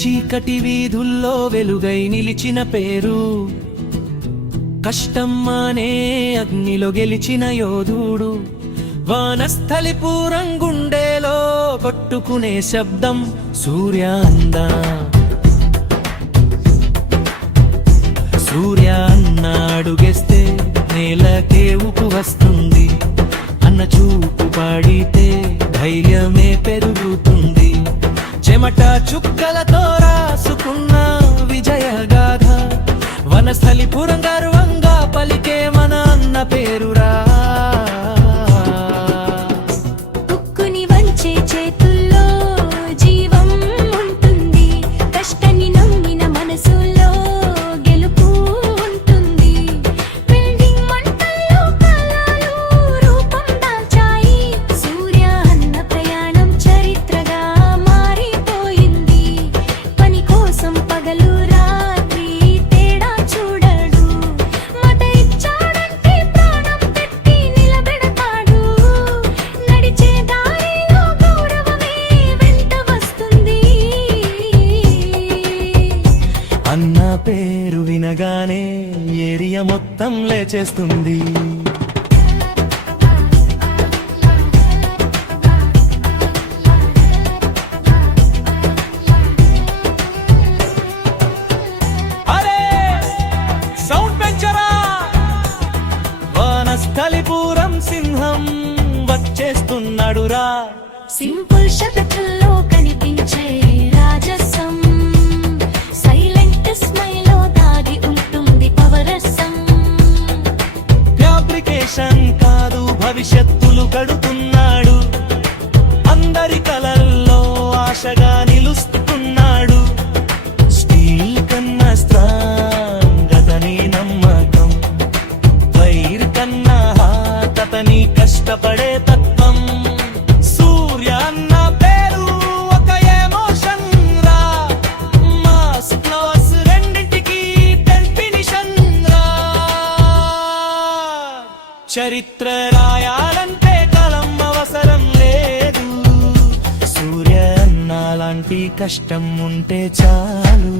చీకటి వీధుల్లో వెలుగై నిలిచిన పేరు, కష్టం అనే అగ్నిలో గెలిచిన యోధుడు. వానస్థలిపురం గుండెలో కొట్టుకునే శబ్దం సూర్య అన్నా. సూర్య అన్న అడుగేస్తే నేలకే ఊపు వస్తుంది, అన్న చూపు పాడితే ధైర్యమే పెరుగుతుంది. చెమట చుక్కలతో రాసుకున్న విజయగాథ, వనస్థలిపురం గర్వంగా పలికే మన అన్న పేరురా. ఉక్కుని వంచే చేతుల్లో జీవం ఉంటుంది, కష్టాన్ని నమ్మిన మనసులో గెలుపు ఉంటుంది. బిల్డింగ్ మంటల్లో కళలు రూపం దాల్చాయి, సూర్య అన్న ప్రయాణం చరిత్రగా మారిపోయింది. పని కోసం పగలు రాత్రి తేడా చూడడు, మాట ఇచ్చాడంటే ప్రాణం పెట్టి నిలబెడతాడు. నడిచే దారిలో గౌరవమే వెంట వస్తుంది. అన్న పేరు వినగానే ఏరియా మొత్తం లేచేస్తుంది. వనస్థలిపురం సింహం వచ్చేస్తున్నాడురా. సింపుల్ శబ్దాల్లో కనిపించే రాజసం, సైలెంట్ స్మైల్ లో దాగి ఉంటుంది పవరసం. ఫ్యాబ్రికేషన్ కాదు భవిష్యత్తులు కడుతున్నాడు, అందరి కలల్లో ఆశగా నిలుస్తున్నాడు. స్టీల్ కన్నా స్ట్రాంగ్ అతని నమ్మకం, వైర్ కన్నా హాట్ అతని కష్టపడే తత్వం. సూర్య అన్న పేరు ఒక ఎమోషన్ రా, మాస్ క్లాస్ రెండింటికి డెఫినిషన్ రా. చరిత్ర రాయాలంటే కలం అవసరం లేదు, సూర్య అన్న లాంటి కష్టం ఉంటే చాలు.